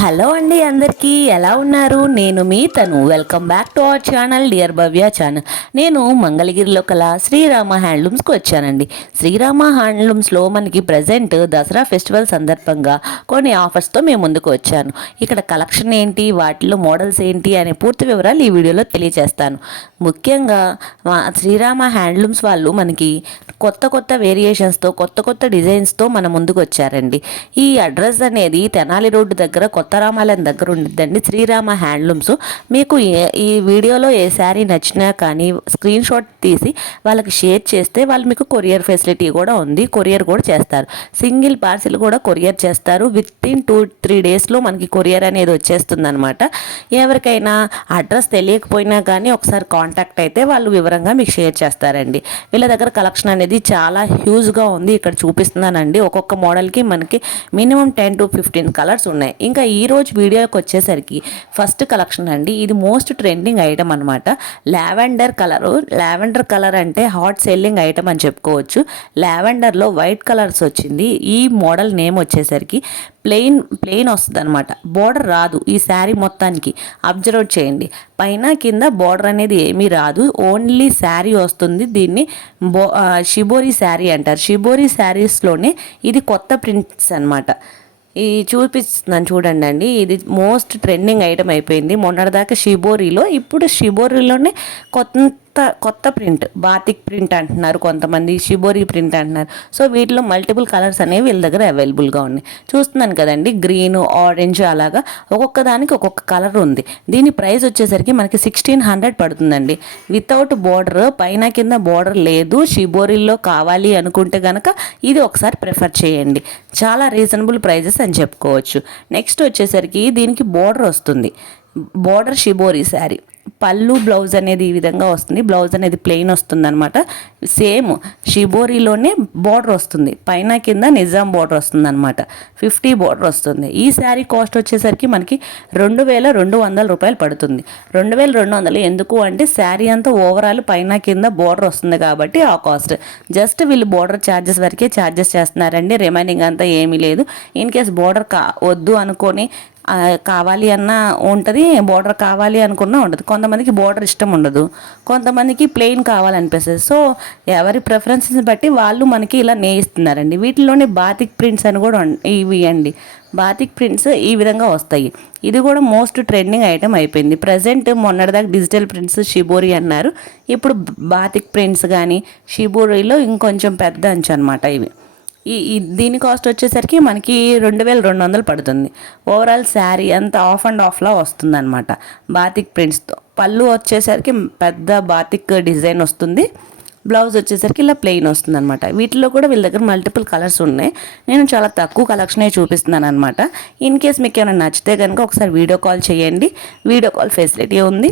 Hello అండి అందరికీ ఎలా ఉన్నారు? నేను మీ తను. Welcome back to our channel dear Bhavya channel నేను మంగళగిరిలో కల శ్రీరామ హ్యాండ్లూమ్స్కి వచ్చానండి. శ్రీరామ హ్యాండ్లూమ్స్లో మనకి ప్రజెంట్ దసరా ఫెస్టివల్ సందర్భంగా కొన్ని ఆఫర్స్తో మేము ముందుకు వచ్చాను. ఇక్కడ కలెక్షన్ ఏంటి వాటిలో మోడల్స్ ఏంటి అనే పూర్తి వివరాలు ఈ వీడియోలో తెలియజేస్తాను. ముఖ్యంగా శ్రీరామ హ్యాండ్లూమ్స్ వాళ్ళు మనకి కొత్త కొత్త వేరియేషన్స్తో కొత్త కొత్త డిజైన్స్తో మన ముందుకు వచ్చారండి. ఈ అడ్రస్ అనేది తెనాలి రోడ్డు దగ్గర కొత్త కొత్తరామాలయం దగ్గర ఉండిద్దండి శ్రీరామ హ్యాండ్లూమ్స్. మీకు ఏ- ఈ వీడియోలో ఏ శారీ నచ్చినా కానీ స్క్రీన్ షాట్ తీసి వాళ్ళకి షేర్ చేస్తే వాళ్ళు మీకు కొరియర్ ఫెసిలిటీ కూడా ఉంది. కొరియర్ కూడా చేస్తారు. సింగిల్ పార్సిల్ కూడా కొరియర్ చేస్తారు. విత్ ఇన్ టూ త్రీ డేస్లో మనకి కొరియర్ అనేది వచ్చేస్తుంది అనమాట ఎవరికైనా అడ్రస్ తెలియకపోయినా కానీ ఒకసారి కాంటాక్ట్ అయితే వాళ్ళు వివరంగా మీకు షేర్ చేస్తారండి. వీళ్ళ దగ్గర కలెక్షన్ అనేది చాలా హ్యూజ్గా ఉంది. ఇక్కడ చూపిస్తున్నానండి. ఒక్కొక్క మోడల్కి మనకి minimum ten to fifteen colours ఉన్నాయి. ఇంకా ఈ రోజు వీడియోకి వచ్చేసరికి ఫస్ట్ కలెక్షన్ అండి. ఇది మోస్ట్ ట్రెండింగ్ ఐటమ్ అనమాట లావెండర్ కలర్ లావెండర్ కలర్ అంటే హాట్ సెల్లింగ్ ఐటమ్ అని చెప్పుకోవచ్చు. లావెండర్లో వైట్ కలర్స్ వచ్చింది. ఈ మోడల్ నేమ్ వచ్చేసరికి ప్లెయిన్ ప్లెయిన్ వస్తుంది అనమాట బోర్డర్ రాదు ఈ శారీ మొత్తానికి. అబ్జర్వ్ చేయండి. పైన కింద బోర్డర్ అనేది ఏమీ రాదు. ఓన్లీ శారీ వస్తుంది. దీన్ని బో షిబోరి శారీ అంటారు. షిబోరి శారీస్లోనే ఇది కొత్త ప్రింట్స్ అనమాట ఈ చూపిస్తున్నాను చూడండి అండి ఇది మోస్ట్ ట్రెండింగ్ ఐటమ్ అయిపోయింది. మొన్నటిదాకా షిబోరిలో ఇప్పుడు షిబోరిలోనే కొత్త కొత్త కొత్త ప్రింట్ బాతిక్ ప్రింట్ అంటున్నారు కొంతమంది షిబోరి ప్రింట్ అంటున్నారు. సో వీటిలో మల్టిపుల్ కలర్స్ అనేవి వీళ్ళ దగ్గర అవైలబుల్గా ఉన్నాయి. చూస్తున్నాను కదండి గ్రీన్ ఆరెంజ్ అలాగా ఒక్కొక్క దానికి ఒక్కొక్క కలర్ ఉంది. దీని ప్రైస్ వచ్చేసరికి మనకి సిక్స్టీన్ హండ్రెడ్ పడుతుందండి. వితౌట్ బోర్డర్ పైన కింద బోర్డర్ లేదు. షిబోరీల్లో కావాలి అనుకుంటే కనుక ఇది ఒకసారి ప్రిఫర్ చేయండి. చాలా రీజనబుల్ ప్రైజెస్ అని చెప్పుకోవచ్చు. నెక్స్ట్ వచ్చేసరికి దీనికి బోర్డర్ వస్తుంది. Border shibori sari. పళ్ళు బ్లౌజ్ అనేది ఈ విధంగా వస్తుంది. బ్లౌజ్ అనేది ప్లెయిన్ వస్తుంది అనమాట సేమ్ షిబోరీలోనే బోర్డర్ వస్తుంది. పైన కింద నిజాం బార్డర్ వస్తుంది అనమాట ఫిఫ్టీ బోర్డర్ వస్తుంది. ఈ శారీ కాస్ట్ వచ్చేసరికి మనకి రెండు వేల రెండు వందల రూపాయలు పడుతుంది. రెండు వేల రెండు వందలు ఎందుకు అంటే శారీ అంతా ఓవరాల్ పైన కింద బోర్డర్ వస్తుంది కాబట్టి ఆ కాస్ట్. జస్ట్ వీళ్ళు బోర్డర్ ఛార్జెస్ వరకే ఛార్జెస్ చేస్తున్నారండి. రిమైనింగ్ అంతా ఏమీ లేదు. ఇన్ కేస్ బోర్డర్ కా వద్దు అనుకొని కావాలి అన్న ఉంటుంది బోర్డర్ కావాలి అనుకున్నా ఉంటుంది కొంతమందికి బోర్డర్ ఇష్టం ఉండదు. కొంతమందికి ప్లెయిన్ కావాలనిపిస్తుంది. సో ఎవరి ప్రిఫరెన్స్ని బట్టి వాళ్ళు మనకి ఇలా నేయిస్తున్నారండి. వీటిలోనే బాతిక్ ప్రింట్స్ అని కూడా ఇవి అండి. బాతిక్ ప్రింట్స్ ఈ విధంగా వస్తాయి. ఇది కూడా మోస్ట్ ట్రెండింగ్ ఐటమ్ అయిపోయింది. ప్రజెంట్ మొన్నటిదాకా డిజిటల్ ప్రింట్స్ షిబోరి అన్నారు. ఇప్పుడు బాతిక్ ప్రింట్స్ కానీ షిబోరిలో ఇంకొంచెం పెద్ద అంచు అనమాట ఇవి. ఈ దీని కాస్ట్ వచ్చేసరికి మనకి రెండు వేల రెండు వందలు పడుతుంది. ఓవరాల్ శారీ అంతా ఆఫ్ అండ్ ఆఫ్లా వస్తుంది అనమాట బాతిక్ ప్రింట్స్తో పళ్ళు వచ్చేసరికి పెద్ద బాతిక్ డిజైన్ వస్తుంది. బ్లౌజ్ వచ్చేసరికి ఇలా ప్లెయిన్ వస్తుంది అనమాట వీటిలో కూడా వీళ్ళ దగ్గర మల్టిపుల్ కలర్స్ ఉన్నాయి. నేను చాలా తక్కువ కలెక్షనే చూపిస్తున్నాను అనమాట ఇన్ కేస్ మీకు ఏమైనా నచ్చితే కనుక ఒకసారి వీడియో కాల్ చేయండి. వీడియో కాల్ ఫెసిలిటీ ఉంది.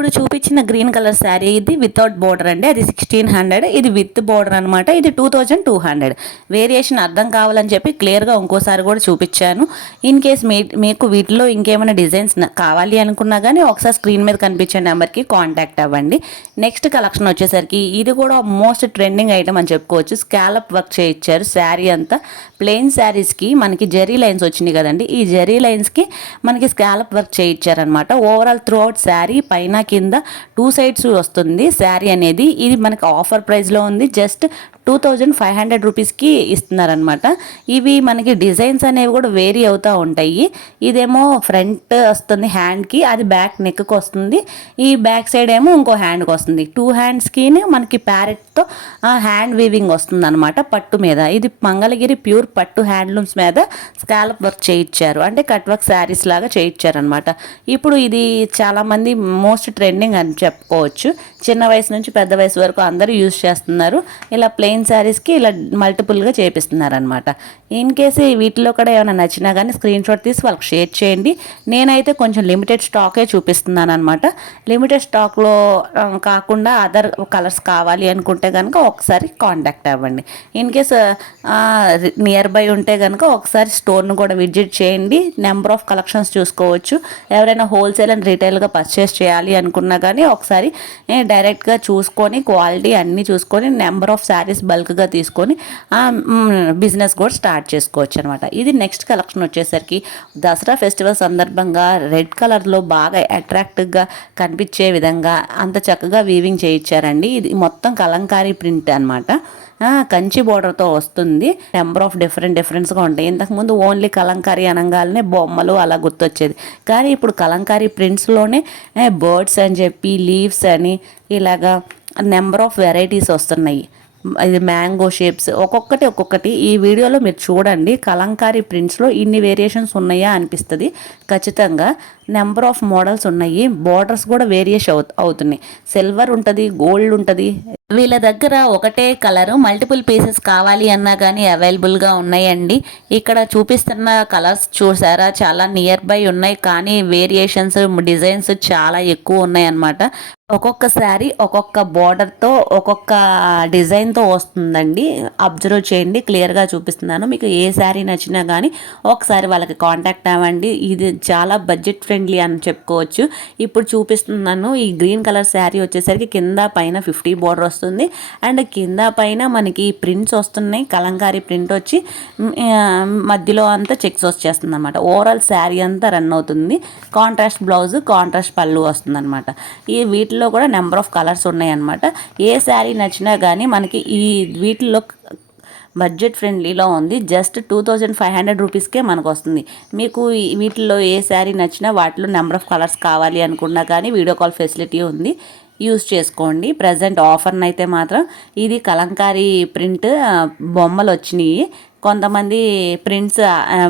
ఇప్పుడు చూపించిన గ్రీన్ కలర్ శారీ ఇది వితౌట్ బోర్డర్ అండి. అది సిక్స్టీన్ హండ్రెడ్ ఇది విత్ బోర్డర్ అనమాట ఇది two thousand two hundred variation అర్థం కావాలని చెప్పి క్లియర్గా ఇంకోసారి కూడా చూపించాను. ఇన్ కేస్ మీ మీకు వీటిలో ఇంకేమైనా డిజైన్స్ కావాలి అనుకున్నా కానీ ఒకసారి స్క్రీన్ మీద కనిపించే నెంబర్కి కాంటాక్ట్ అవ్వండి. నెక్స్ట్ కలెక్షన్ వచ్చేసరికి ఇది కూడా మోస్ట్ ట్రెండింగ్ ఐటమ్ అని చెప్పుకోవచ్చు. స్కాలప్ వర్క్ చేయించారు శారీ అంతా. ప్లెయిన్ శారీస్కి మనకి జెరీ లైన్స్ వచ్చినాయి కదండి. ఈ జెరీ లైన్స్కి మనకి స్కాలప్ వర్క్ చేయించారనమాట ఓవరాల్ త్రూ అవుట్ శారీ పైన కింద టూ సైడ్స్ వస్తుంది. శారీ అనేది ఇది మనకి ఆఫర్ ప్రైస్లో ఉంది. Just two thousand five hundred రూపీస్కి ఇస్తున్నారనమాట ఇవి మనకి డిజైన్స్ అనేవి కూడా వేరీ అవుతూ ఉంటాయి. ఇదేమో ఫ్రంట్ వస్తుంది హ్యాండ్కి అది బ్యాక్ నెక్కి వస్తుంది. ఈ బ్యాక్ సైడ్ ఏమో ఇంకో హ్యాండ్కి వస్తుంది. టూ హ్యాండ్స్కి మనకి ప్యారెట్తో హ్యాండ్ వీవింగ్ వస్తుంది అనమాట పట్టు మీద. ఇది మంగళగిరి ప్యూర్ పట్టు హ్యాండ్లూమ్స్ మీద స్కాలప్ వర్క్ చేయించారు. అంటే కట్ వర్క్ శారీస్ లాగా చేయించారనమాట ఇప్పుడు ఇది చాలామంది మోస్ట్ ట్రెండింగ్ అని చెప్పుకోవచ్చు. చిన్న వయసు నుంచి పెద్ద వయసు వరకు అందరూ యూజ్ చేస్తున్నారు. ఇలా ప్లెయిన్ శారీస్కి ఇలా మల్టిపుల్గా చేపిస్తున్నారనమాట ఇన్ కేసు వీటిలో కూడా ఏమైనా నచ్చినా కానీ స్క్రీన్ షాట్ తీసి వాళ్ళకి షేర్ చేయండి. నేనైతే కొంచెం లిమిటెడ్ స్టాకే చూపిస్తున్నాను అనమాట లిమిటెడ్ స్టాక్లో కాకుండా అదర్ కలర్స్ కావాలి అనుకుంటే కనుక ఒకసారి కాంటాక్ట్ అవ్వండి. ఇన్ కేస్ నియర్ బై ఉంటే కనుక ఒకసారి స్టోర్ను కూడా విజిట్ చేయండి. నెంబర్ ఆఫ్ కలెక్షన్స్ చూసుకోవచ్చు. ఎవరైనా హోల్సేల్ అండ్ రీటైల్గా పర్చేస్ చేయాలి అనుకున్నా కానీ ఒకసారి డైరెక్ట్గా చూసుకొని క్వాలిటీ అన్నీ చూసుకొని నెంబర్ ఆఫ్ శారీస్ బల్క్గా తీసుకొని బిజినెస్ కూడా స్టార్ట్ చేసుకోవచ్చు అనమాట ఇది నెక్స్ట్ కలెక్షన్ వచ్చేసరికి దసరా ఫెస్టివల్ సందర్భంగా రెడ్ కలర్లో బాగా అట్రాక్టివ్గా కనిపించే విధంగా అంత చక్కగా వీవింగ్ చేయించారండి. ఇది మొత్తం కలంకారీ ప్రింట్ అనమాట. కంచి బోర్డర్తో వస్తుంది. నెంబర్ ఆఫ్ డిఫరెంట్ డిఫరెంట్స్గా ఉంటాయి. ఇంతకుముందు ఓన్లీ కలంకారీ అనగానే బొమ్మలు అలా గుర్తొచ్చేది. కానీ ఇప్పుడు కలంకారీ ప్రింట్స్లోనే బర్డ్స్ అని చెప్పి లీవ్స్ అని ఇలాగా నెంబర్ ఆఫ్ వెరైటీస్ వస్తున్నాయి. ఇది మ్యాంగో షేప్స్ ఒక్కొక్కటి ఒక్కొక్కటి. ఈ వీడియోలో మీరు చూడండి కలంకారీ ప్రింట్స్లో ఇన్ని వేరియేషన్స్ ఉన్నాయా అనిపిస్తుంది. ఖచ్చితంగా నెంబర్ ఆఫ్ మోడల్స్ ఉన్నాయి బార్డర్స్ కూడా వేరియేషన్ అవు అవుతున్నాయి. సిల్వర్ ఉంటుంది గోల్డ్ ఉంటుంది. వీళ్ళ దగ్గర ఒకటే కలరు మల్టిపుల్ పీసెస్ కావాలి అన్నా కానీ అవైలబుల్గా ఉన్నాయండి. ఇక్కడ చూపిస్తున్న కలర్స్ చూసారా? చాలా నియర్ బై ఉన్నాయి కానీ వేరియేషన్స్ డిజైన్స్ చాలా ఎక్కువ ఉన్నాయన్నమాట. ఒక్కొక్క శారీ ఒక్కొక్క బార్డర్తో ఒక్కొక్క డిజైన్తో వస్తుందండి. అబ్జర్వ్ చేయండి క్లియర్గా చూపిస్తున్నాను. మీకు ఏ శారీ నచ్చినా కానీ ఒకసారి వాళ్ళకి కాంటాక్ట్ అవ్వండి. ఇది చాలా బడ్జెట్ ఫ్రెండ్లీ అని చెప్పుకోవచ్చు. ఇప్పుడు చూపిస్తున్నాను ఈ గ్రీన్ కలర్ శారీ వచ్చేసరికి కింద పైన ఫిఫ్టీ బార్డర్ వస్తుంది. అండ్ కింద పైన మనకి ప్రింట్స్ వస్తున్నాయి. కలంకారీ ప్రింట్ వచ్చి మధ్యలో అంతా చెక్స్ వచ్చేస్తుంది అనమాట ఓవరాల్ శారీ అంతా రన్ అవుతుంది. కాంట్రాస్ట్ బ్లౌజ్ కాంట్రాస్ట్ పళ్ళు వస్తుంది అనమాట ఈ వీటిలో కూడా నెంబర్ ఆఫ్ కలర్స్ ఉన్నాయన్నమాట. ఏ శారీ నచ్చినా కానీ మనకి ఈ వీటిల్లో బడ్జెట్ ఫ్రెండ్లీలో ఉంది. Just two thousand five hundred రూపీస్కే మనకు వస్తుంది మీకు వీటిల్లో ఏ శారీ నచ్చినా వాటిలో నెంబర్ ఆఫ్ కలర్స్ కావాలి అనుకున్నా కానీ వీడియో కాల్ ఫెసిలిటీ ఉంది. యూస్ చేసుకోండి. ప్రజెంట్ ఆఫర్ని అయితే మాత్రం ఇది కలంకారీ ప్రింట్ బొమ్మలు వచ్చినాయి కొంతమంది ప్రింట్స్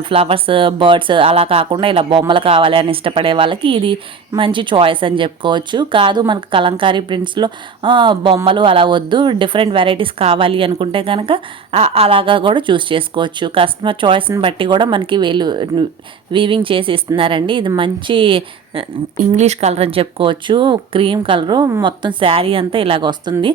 ఫ్లవర్స్ బర్డ్స్ అలా కాకుండా ఇలా బొమ్మలు కావాలి అని ఇష్టపడే వాళ్ళకి ఇది మంచి చాయిస్ అని చెప్పుకోవచ్చు. కాదు మనకు కలంకారీ ప్రింట్స్లో బొమ్మలు అలా వద్దు డిఫరెంట్ వెరైటీస్ కావాలి అనుకుంటే కనుక అలాగా కూడా చూస్ చేసుకోవచ్చు. కస్టమర్ చాయిస్ని బట్టి కూడా మనకి వీళ్ళు వీవింగ్ చేసి ఇస్తున్నారండి. ఇది మంచి ఇంగ్లీష్ కలర్ అని చెప్పుకోవచ్చు క్రీమ్ కలరు మొత్తం శారీ అంతా ఇలాగ వస్తుంది.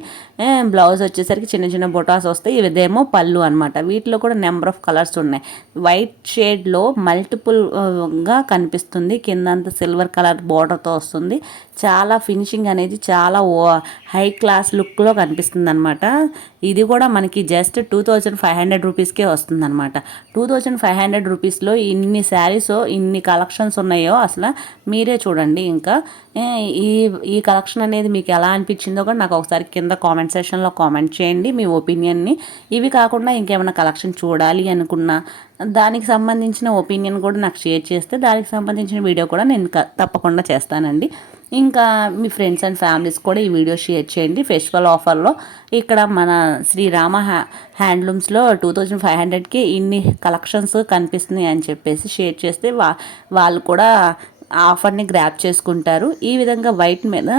బ్లౌజ్ వచ్చేసరికి చిన్న చిన్న బొటాస్ వస్తాయి. ఇదేమో పళ్ళు అనమాట వీటిలో కూడా నెంబర్ ఆఫ్ కలర్స్ ఉన్నాయి. వైట్ షేడ్లో మల్టిపుల్గా కనిపిస్తుంది. కింద అంతా సిల్వర్ కలర్ బార్డర్తో వస్తుంది. చాలా ఫినిషింగ్ అనేది చాలా హై క్లాస్ లుక్లో కనిపిస్తుంది అనమాట ఇది కూడా మనకి just two thousand five hundred రూపీస్కే వస్తుంది అనమాట టూ థౌజండ్ ఫైవ్ హండ్రెడ్ రూపీస్లో ఇన్ని శారీస్ ఇన్ని కలెక్షన్స్ ఉన్నాయో అసలు మీ చూడండి ఇంకా. ఈ ఈ కలెక్షన్ అనేది మీకు ఎలా అనిపించిందో కూడా నాకు ఒకసారి కింద కామెంట్ సెషన్లో కామెంట్ చేయండి. మీ ఒపీనియన్ని ఇవి కాకుండా ఇంకేమైనా కలెక్షన్ చూడాలి అనుకున్నా దానికి సంబంధించిన ఒపీనియన్ కూడా నాకు షేర్ చేస్తే దానికి సంబంధించిన వీడియో కూడా నేను తప్పకుండా చేస్తానండి. ఇంకా మీ ఫ్రెండ్స్ అండ్ ఫ్యామిలీస్ కూడా ఈ వీడియో షేర్ చేయండి. ఫెస్టివల్ ఆఫర్లో ఇక్కడ మన శ్రీరామ హ్యా హ్యాండ్లూమ్స్లో టూ థౌజండ్ ఫైవ్ హండ్రెడ్కి ఇన్ని కలెక్షన్స్ కనిపిస్తున్నాయి అని చెప్పేసి షేర్ చేస్తే వా వాళ్ళు కూడా ఆఫర్ని గ్రాప్ చేసుకుంటారు. ఈ విధంగా వైట్ మీద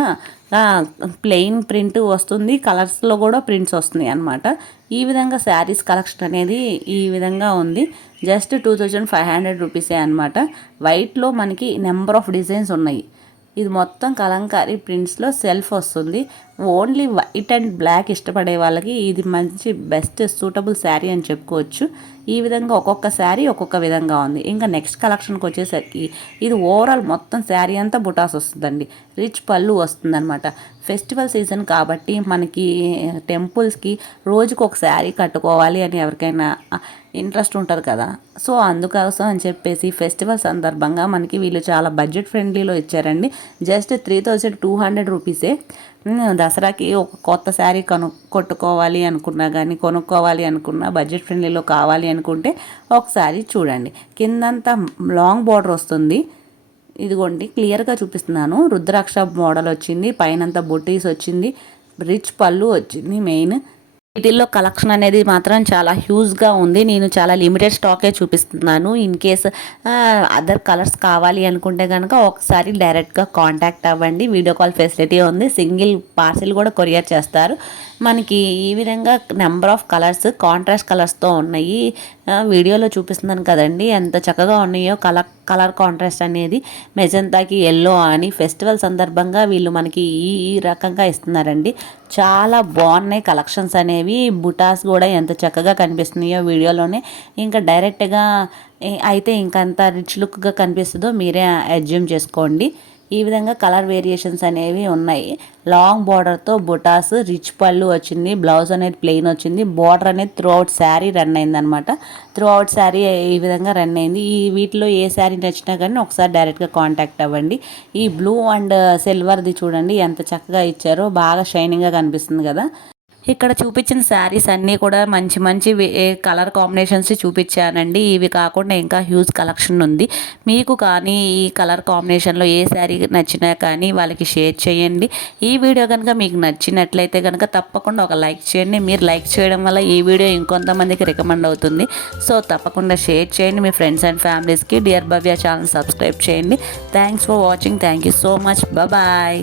ప్లెయిన్ ప్రింట్ వస్తుంది. కలర్స్లో కూడా ప్రింట్స్ వస్తున్నాయి అనమాట ఈ విధంగా శారీస్ కలెక్షన్ అనేది ఈ విధంగా ఉంది. Just two thousand five hundred రూపీసే అనమాట వైట్లో మనకి నెంబర్ ఆఫ్ డిజైన్స్ ఉన్నాయి. ఇది మొత్తం కలంకారీ ప్రింట్స్లో సెల్ఫ్ వస్తుంది. ఓన్లీ వైట్ అండ్ బ్లాక్ ఇష్టపడే వాళ్ళకి ఇది మంచి బెస్ట్ సూటబుల్ శారీ అని చెప్పుకోవచ్చు. ఈ విధంగా ఒక్కొక్క శారీ ఒక్కొక్క విధంగా ఉంది. ఇంకా నెక్స్ట్ కలెక్షన్కి వచ్చేసరికి ఇది ఓవరాల్ మొత్తం శారీ అంతా బుటాస్ వస్తుందండి. రిచ్ పళ్ళు వస్తుందన్నమాట. ఫెస్టివల్ సీజన్ కాబట్టి మనకి టెంపుల్స్కి రోజుకు ఒక శారీ కట్టుకోవాలి అని ఎవరికైనా ఇంట్రెస్ట్ ఉంటుంది కదా. సో అందుకోసం అని చెప్పేసి ఫెస్టివల్ సందర్భంగా మనకి వీళ్ళు చాలా బడ్జెట్ ఫ్రెండ్లీలో ఇచ్చారండి. Just three thousand two hundred రూపీసే. దసరాకి ఒక కొత్త శారీ కొను కొట్టుకోవాలి అనుకున్నా కానీ కొనుక్కోవాలి అనుకున్నా బడ్జెట్ ఫ్రెండ్లీలో కావాలి అనుకుంటే ఒకసారి చూడండి. కిందంతా లాంగ్ బార్డర్ వస్తుంది. ఇదిగోండి క్లియర్గా చూపిస్తున్నాను. రుద్రాక్ష మోడల్ వచ్చింది పైనంతా బొటీస్ వచ్చింది రిచ్ పళ్ళు వచ్చింది మెయిన్. వీటిల్లో కలెక్షన్ అనేది మాత్రం చాలా హ్యూజ్గా ఉంది. నేను చాలా లిమిటెడ్ స్టాకే చూపిస్తున్నాను. ఇన్ కేస్ అదర్ కలర్స్ కావాలి అనుకుంటే కనుక ఒకసారి డైరెక్ట్గా కాంటాక్ట్ అవ్వండి. వీడియో కాల్ ఫెసిలిటీ ఉంది. సింగిల్ పార్సిల్ కూడా కొరియర్ చేస్తారు. మనకి ఈ విధంగా నెంబర్ ఆఫ్ కలర్స్ కాంట్రాస్ట్ కలర్స్తో ఉన్నాయి. వీడియోలో చూపిస్తున్నాను కదండి. ఎంత చక్కగా ఉన్నాయో కలర్ కలర్ కాంట్రాస్ట్ అనేది. మెజంతాకి ఎల్లో అని ఫెస్టివల్ సందర్భంగా వీళ్ళు మనకి ఈ ఈ రకంగా ఇస్తున్నారండి. చాలా బాగున్నాయి కలెక్షన్స్ అనేవి. బుటాస్ కూడా ఎంత చక్కగా కనిపిస్తున్నాయో వీడియోలోనే. ఇంకా డైరెక్ట్గా అయితే ఇంకంత రిచ్ లుక్గా కనిపిస్తుందో మీరే అడ్జ్యూమ్ చేసుకోండి. ఈ విధంగా కలర్ వేరియేషన్స్ అనేవి ఉన్నాయి. లాంగ్ బార్డర్తో బుటాస్ రిచ్ పళ్ళు వచ్చింది బ్లౌజ్ అనేది ప్లెయిన్ వచ్చింది. బార్డర్ అనేది త్రూ అవుట్ శారీ రన్ అయింది అనమాట త్రూ అవుట్ శారీ ఈ విధంగా రన్ అయింది. ఈ వీటిలో ఏ శారీ నచ్చినా కానీ ఒకసారి డైరెక్ట్గా కాంటాక్ట్ అవ్వండి. ఈ బ్లూ అండ్ సిల్వర్ది చూడండి ఎంత చక్కగా ఇచ్చారో బాగా షైనింగ్గా కనిపిస్తుంది కదా. ఇక్కడ చూపించిన శారీస్ అన్నీ కూడా మంచి మంచి కలర్ కాంబినేషన్స్ చూపించానండి. ఇవి కాకుండా ఇంకా హ్యూజ్ కలెక్షన్ ఉంది. మీకు కానీ ఈ కలర్ కాంబినేషన్లో ఏ శారీ నచ్చినా కానీ వాళ్ళకి షేర్ చేయండి. ఈ వీడియో కనుక మీకు నచ్చినట్లయితే కనుక తప్పకుండా ఒక లైక్ చేయండి. మీరు లైక్ చేయడం వల్ల ఈ వీడియో ఇంకొంతమందికి రికమెండ్ అవుతుంది. సో తప్పకుండా షేర్ చేయండి. మీ ఫ్రెండ్స్ అండ్ ఫ్యామిలీస్కి డియర్ భవ్య ఛానల్ సబ్స్క్రైబ్ చేయండి. Thanks for watching. Thank you so much. Bye.